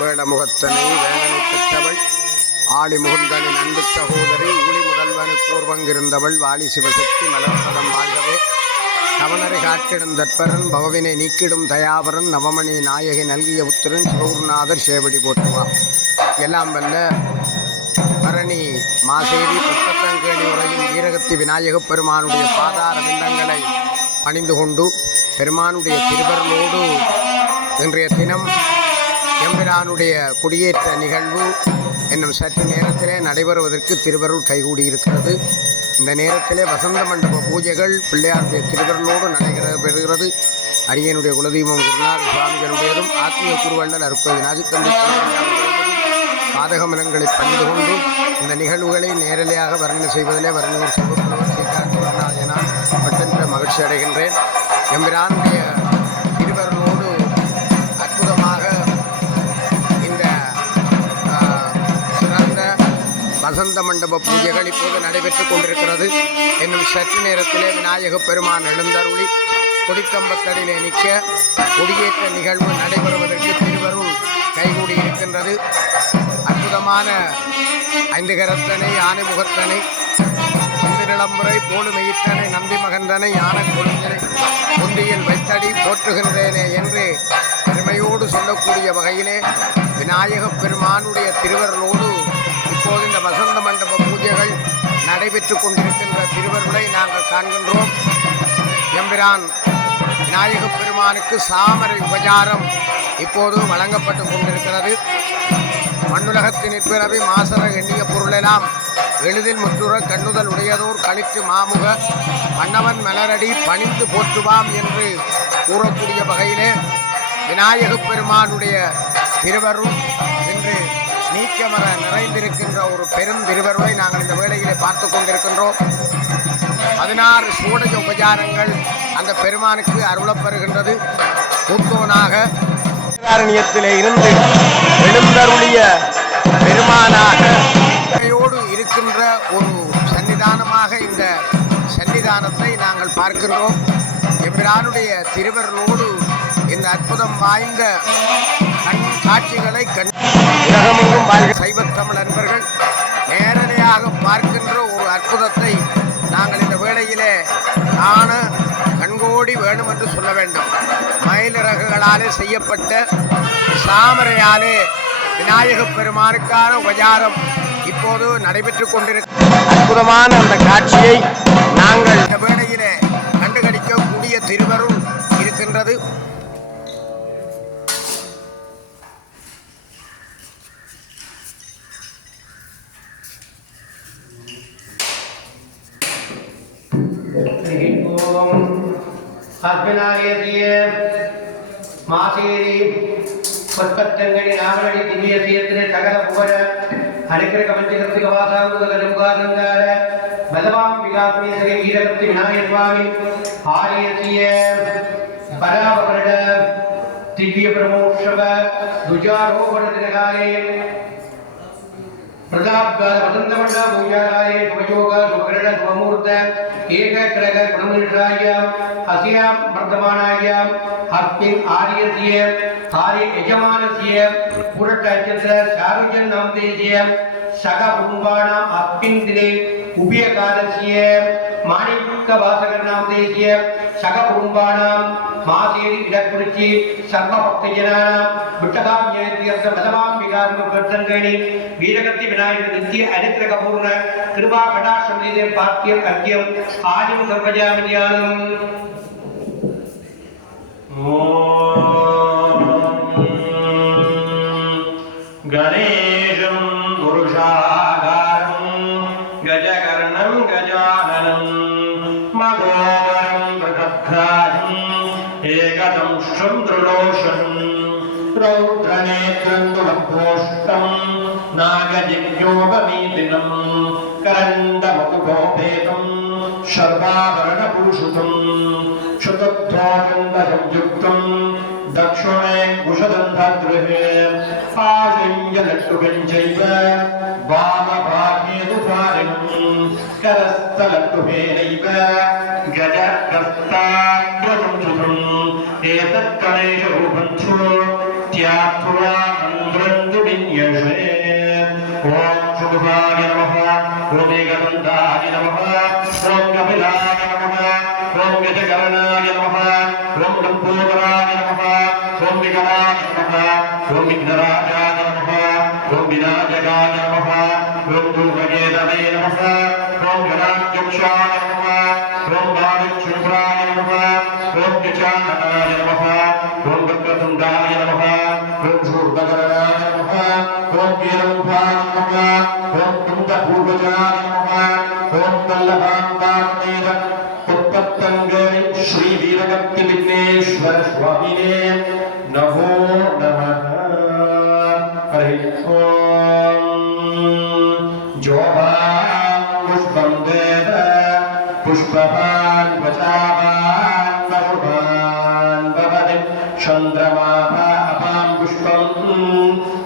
வேடமுகத்தனை வேடனை பெற்றவள் ஆளி முகுந்தனின் அன்பு சகோதரி ஊழி முதல்வனு பூர்வங்கிருந்தவள் வாலி சிவசக்தி மலர்பதம் வாழ்கவே நவனரை காட்டிடும் தற்பரன் பவவினை நீக்கிடும் தயாபரன் நவமணி நாயகி நல்கிய உத்திரன் சிவகுருநாதர் சேவடி போற்றுவார். எல்லாம் வல்ல பரணி மாசேரி புத்தத்தங்கேணி உரையில் வீரகத்தி விநாயகப் பெருமானுடைய பாதார விந்தங்களை பணிந்து கொண்டு பெருமானுடைய திருவருளோடு இன்றைய தினம் எம்பிரானுடைய குடியேற்ற நிகழ்வு என்னும் சற்று நேரத்திலே நடைபெறுவதற்கு திருவருள் கைகூடியிருக்கிறது. இந்த நேரத்திலே வசந்த மண்டப பூஜைகள் பிள்ளையாருடைய திருவருளோடு நடைபெறுகிறது. அரியனுடைய குலதெய்வம் குருநாத சுவாமிகளுடையதும் ஆத்மீய குருவள்ளல் அருப்பதி நாஜித்தந்தை பாதகமலங்களை பணிந்து கொண்டு இந்த நிகழ்வுகளை நேரலையாக வர்ணனை செய்வதிலே வர்ணூர் சிவப்புலவர் ஸ்ரீகாந்தநாதனால் பட்டென்ற மகிழ்ச்சி அடைகின்றேன். எம்பிரானுடைய திருவருளோடு அற்புதமாக இந்த சிறந்த வசந்த மண்டப பூஜைகள் இப்போது நடைபெற்றுக் கொண்டிருக்கிறது. என்னும் சற்று நேரத்திலே விநாயகப் பெருமான் எழுந்தருளி கொடிக்கம்பத்தடியிலே நிற்க கொடியேற்ற நிகழ்வு நடைபெறுவதற்கு திருவருள் கைகூடி இருக்கின்றது. அற்புதமான ஐந்து கரத்தனை யானை முகத்தனை நிலம்புரை போடு மெய்த்தனை நம்பி மகந்தனை யானை கொழுந்தனை முந்தியில் வைத்தடி போற்றுகின்றேனே என்று பெருமையோடு சொல்லக்கூடிய வகையிலே விநாயகப் பெருமானுடைய திருவருளோடு இப்போது இந்த வசந்த மண்டப பூஜைகள் நடைபெற்று கொண்டிருக்கின்ற திருவருளை நாங்கள் காண்கின்றோம். எம்பிரான் விநாயகப் பெருமானுக்கு சாமரை உபச்சாரம் இப்போது வழங்கப்பட்டு கொண்டிருக்கிறது. மண்ணுலகத்தின் நிற்பிறவி மாசர எண்ணிய பொருளெல்லாம் எளிதில் முற்றுற கண்ணுதல் உடையதோர் களிற்று மாமுக மன்னவன் மலரடி பணிந்து போற்றுவாம் என்று கூறக்கூடிய வகையிலே விநாயகப் பெருமானுடைய திருவருள் இன்று நீக்கமர நிறைந்திருக்கின்ற ஒரு பெரும் திருவருளை நாங்கள் இந்த வேளையிலே பார்த்து கொண்டிருக்கின்றோம். 16 சூடஜ உபச்சாரங்கள் அந்த பெருமானுக்கு அருளப்பெறுகின்றது. கூத்தோனாக காரணியத்திலே இருந்து எழுந்தருளிய பெருமானாக இருக்கின்ற ஒரு சன்னிதானமாக இந்த சன்னிதானத்தை நாங்கள் பார்க்கின்றோம். எம்பிரானுடைய திருவருளோடு இந்த அற்புதம் வாய்ந்த காட்சிகளை உலகமெங்கும் சைவத்தமிழ் அன்பர்கள் நேரடியாக பார்க்கின்ற ஒரு அற்புதத்தை நாங்கள் இந்த வேளையிலே காண கண்கோடி வேண்டும் என்று சொல்ல வேண்டும். மயிலிறகுகளாலே செய்யப்பட்ட சாமரையாலே விநாயகப் பெருமானுக்கான உபச்சாரம் இப்போது நடைபெற்றுக் கொண்டிருக்கிற அற்புதமான அந்த காட்சியை நாங்கள் இந்த வேளையிலே கண்டுகளிக்கக்கூடிய திருவருள் இருக்கின்றது. மாசேரி பொற்பத்தங்கடி நாவலடி திவ்ய சேத்திர சகல புகழ அனுக்கிர கமஞ்சகத்திக வாசாமுதலுகாசங்கார பலவாம் விகாசமேசரி வீரகத்தி விநாயகர் சுவாமி ஆரியசிய பராபகரட திவ்ய பிரமோஷவ துஜாரோபண தினகாலே பிரதாப்கால வசந்தமண்ட பூஜாகாலே சுபயோக சுபகரண சுபமூர்த்த ஏகக்கிரக குணமுனிஷாயாம் அசியாம் வர்த்தமானாயாம் அப்பின் ஆரியசிய ஆரிய யஜமானசிய புரட்டச்சந்திர சாருஜன் நாமதேசிய சக குடும்பானாம் அப்பின் தினே உபியகாலசிய மாணிக்க வாசகர் நாமதேசிய சக குடும்பானாம் மாசேரி இடக்குறிச்சி சர்வ பக்தஜனானாம் விட்டகாமியர்த்த பதவாம் விகாரம் பிரசங்கணி வீரகத்தி விநாயகர் நித்திய அரித்திரக பூர்ண கிருபா கடாட்சம் பார்த்தியம் அர்க்கியம் ஆதிம் சர்வஜாமதியானம் गणेशं पुरुषाकारं गजकर्णं गजाननं मघोरं प्रकर्षाजं एकदंष्ट्रं त्रिलोचनं रौद्रनेत्रं तुलभोष्टं नागजिज्ञोपमीतिनं करन्दमकुभोपेतं शर्वाभरणभूषितं क्षुतध्वागन्धसंयुक्तं दक्षिणे कुशदन्धगृहे आलिङ्गलट्टुकञ्चैव वामभागे दुपारिणं करस्थलट्टुभेनैव गजहस्ताग्रसंस्कृतम् एतत् गणेशरूपञ्चो त्यात्व सुरामन्त्रन्तु विन्यसे ॐ शुभाय नमः ॐ एकदन्ताय नमः ॐ कपिलाय नमः ॐ गजकर्णाय नमः ॐ लम्बोदराय नमः ॐ विकराय नमः ॐ विघ्नराजाय नमः ॐ विनायकाय नमः ॐ धूमकेतवे नमः ॐ गणाध्यक्षाय नमः ॐ बालचन्द्राय नमः ॐ गजाननाय नमः ॐ वक्रतुण्डाय नमः ॐ शूर्पकर्णाय नमः ॐ वीररूपाय नमः ॐ कुन्दभूपजाय नमः ॐ वल्लभाम्बाग्नेय उत्पत्तङ्गरि श्रीवीरभक्तिविघ्नेश्वर स्वामिने नमो नमः हरि ॐ जोहां पुष्पं वेद पुष्पवान् वचावान् पशुवान् भवति चन्द्रमाभां पुष्पं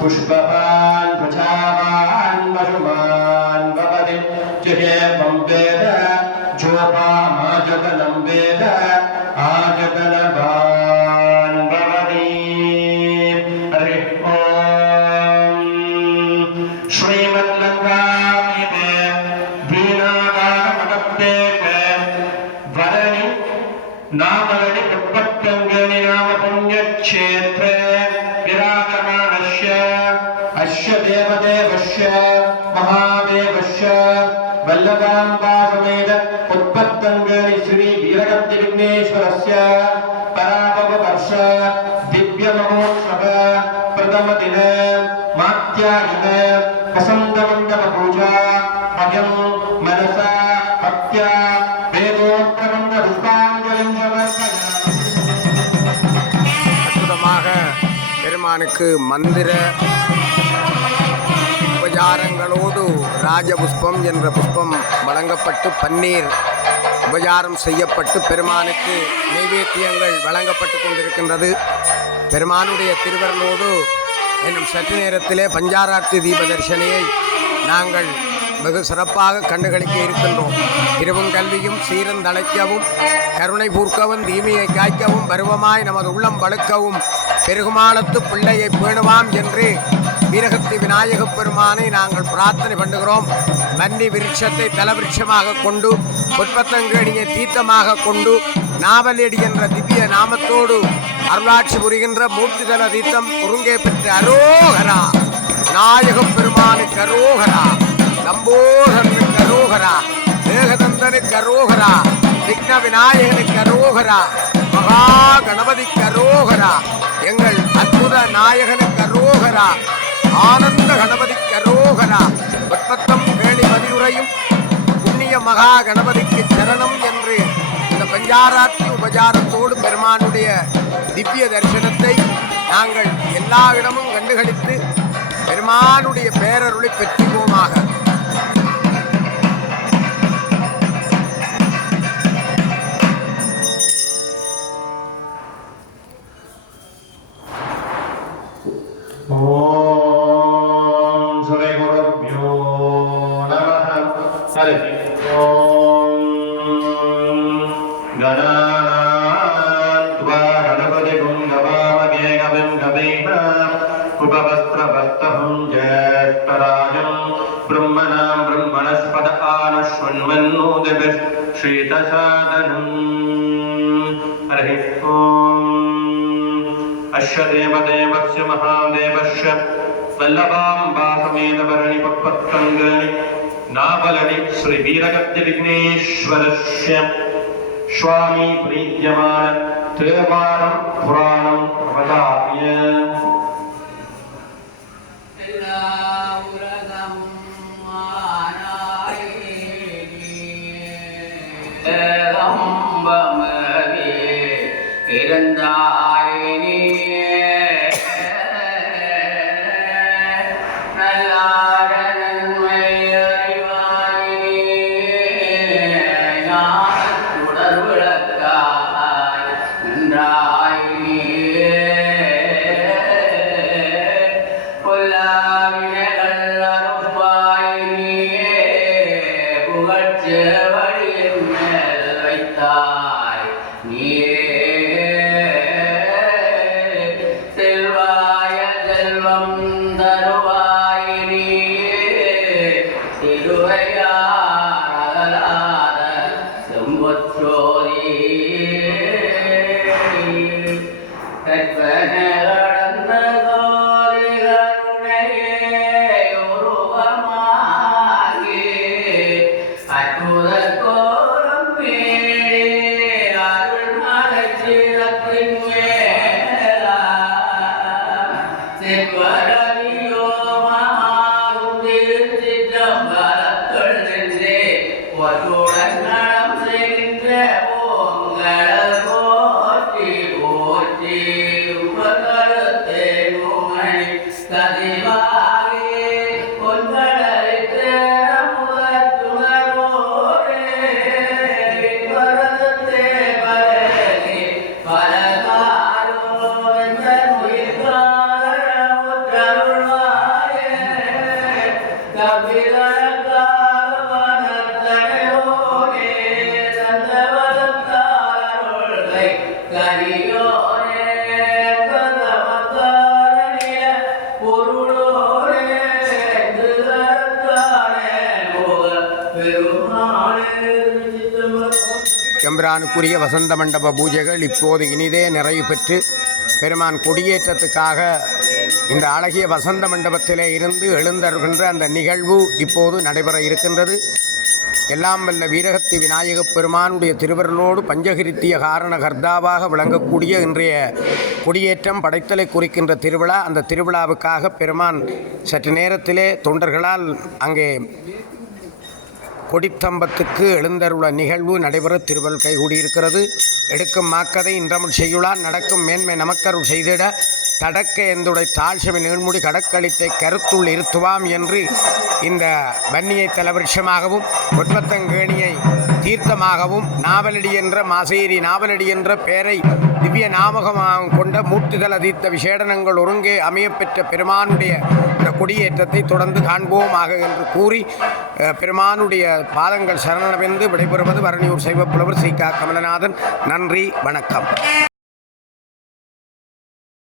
पुष्पवान् वचावान् पशुवान् भवति जयेवं वेद जोपामाजगनं वेद आजगनवान् भवति हरि ॐ श्रीमद्लङ्कामिते वीणागानमगप्ते वरणि नामरणि पुष्पत्तङ्गनि नाम पुण्यक्षेत्रे विराजमानस्य अस्य देवदेवस्य महादेवस्य वल्लभाम्बासमेत उत्पत्तङ्गनि श्री वीरभक्तिविघ्नेश्वरस्य पराभववर्ष दिव्यमहोत्सव प्रथमदिने मात्यायने वसन्तमण्डपपूजा अयं मनसा भक्त्या वेदोक्तमण्डपुष्पाञ्जलिं समर्पयामि। அற்புதமாக பெருமானுக்கு மந்திர உபச்சாரங்களோடு ராஜபுஷ்பம் என்ற புஷ்பம் வழங்கப்பட்டு பன்னீர் உபச்சாரம் செய்யப்பட்டு பெருமானுக்கு நைவேத்தியங்கள் வழங்கப்பட்டு கொண்டிருக்கின்றது. பெருமானுடைய திருவருளோடு இன்னும் சற்று நேரத்திலே பஞ்சாரார்த்தி தீப தரிசனையை நாங்கள் வெகு சிறப்பாக கண்டுகளிக்க இருக்கின்றோம். திருவங்கல்வியும் சீரந்தழைக்கவும் கருணை பூர்க்கவும் தீமையை காய்க்கவும் பருவமாய் நமது உள்ளம் வழுக்கவும் பெருகுமானத்து பிள்ளையை பேணுவாம் என்று வீரகத்தி விநாயகப் பெருமானை நாங்கள் பிரார்த்தனை பண்ணுகிறோம். வன்னி விருட்சத்தை தலவிருட்சமாக கொண்டு புஷ்பத்தங்கேணியை தீர்த்தமாக கொண்டு நாவலடி என்ற திவ்ய நாமத்தோடு அருளாட்சி புரிகின்ற மூர்த்திதல தீர்த்தம் குறுங்கே பெற்ற அரோகரா விநாயகப் பெருமானுக்கு அரோகரா, லம்போதரனுக்கு அரோகரா, ஏகதந்தனுக்கு அரோகரா, விக்ன விநாயகனுக்கு அரோகரா, மகா கணபதிக்கு அரோகரா, எங்கள் அற்புத நாயகனுக்கு அரோகரா, ஆனந்த கணபதிக்கு அரோகரா, புஷ்பத்தம் கேளி மதியுரையும் புண்ணிய மகா கணபதிக்கு சரணம் என்று இந்த பஞ்சாராத்தி உபச்சாரத்தோடு பெருமானுடைய திவ்ய தரிசனத்தை நாங்கள் எல்லா இடமும் கண்டுகளித்து பெருமானுடைய பேரருளை பெற்றுவோமாக. ஓம் ஸ்ரீ குருப்யோ நமः. ஹரி ஓம் கணாத்வா கணபதிகும் நமாமகே கவிம் கவீனாம் உபவஸ்திரவஸ்தஹம் ஜேஷ்டராஜம் பிரம்மணாம் பிரம்மணஸ்பத ஆனஸ்வன்மன்னோதிபிர் ஸ்ரீதசாதனம். ஹரி ஓம் अश्य देवदेवस्य महादेवस्य वल्लभाम्बासमेतवर्णि पुष्पत्तङ्गनि नावलनि श्रीवीरगत्यविघ्नेश्वरस्य स्वामी प्रीत्यमान देवानं पुराणं प्रवदाप्य செல்வம் தருவாயினி திருவையாரகலாத செம்பொற்றோதி கற்பன கடந்த கோரிகளுடைய உருவமாகி அற்புத கோலம் மேலே அருள் மலர்ச்சிரத்தின் மேலா செல்வரவியோமாகும் திருச்சிற்றம்பலத்துள் நின்றே ஒற்றுடன் நடம் செய்கின்ற ஓங்கள போற்றி போற்றி உபகருத்தே நுமணி கதிவாகே பொன்கடலைத்தே முதற்துணரோரே வரதத்தே பரகே பரகாரோ வெந்தன் உயிர்கார முற்றருள்வாயே கபிலகாவனத்தனையோனே தந்தவதத்தாரருள்கை கரியோனே கதமத்தாரணிய பொருளோனே திருதரத்தானே போக பெருமானே எம்பிரானுக்குரிய வசந்த மண்டப பூஜைகள் இப்போது இனிதே நிறைவு பெற்று பெருமான் கொடியேற்றத்துக்காக இந்த அழகிய வசந்த மண்டபத்திலே இருந்து எழுந்தருகின்ற அந்த நிகழ்வு இப்போது நடைபெற இருக்கின்றது. எல்லாம் வல்ல வீரகத்தி விநாயகப் பெருமானுடைய திருவருளோடு பஞ்சகிருத்திய காரண கர்த்தாவாக விளங்கக்கூடிய இன்றைய கொடியேற்றம் படைத்தலை குறிக்கின்ற திருவிழா. அந்த திருவிழாவுக்காக பெருமான் சற்று நேரத்திலே தொண்டர்களால் அங்கே கொடித்தம்பத்துக்கு எழுந்தருள நிகழ்வு நடைபெற திருவள் கைகூடியிருக்கிறது. எடுக்கும் மாக்கதை இன்றமுள் செய்யுளான் நடக்கும் மேன்மை நமக்கருள் செய்திட தடக்க எந்துடை தாழ்சவி நீழ்முடி கடக்களித்தை கருத்துள் இருத்துவாம் என்று இந்த வன்னியை தலவிருஷமாகவும் ஒன்பத்தங்கேணியை தீர்த்தமாகவும் நாவலடி என்ற மாசேரி நாவலடி என்ற பெயரை திவ்ய நாமகமாக கொண்ட மூட்டுதல் அதீத்த விசேடனங்கள் ஒருங்கே அமையப்பெற்ற பெருமானுடைய இந்த கொடியேற்றத்தை தொடர்ந்து காண்போமாக என்று கூறி பெருமானுடைய பாதங்கள் சரணடைந்து விடைபெறுவது வரணியூர் சைவப்புலவர் ஸ்ரீ கா கமலநாதன். நன்றி, வணக்கம்.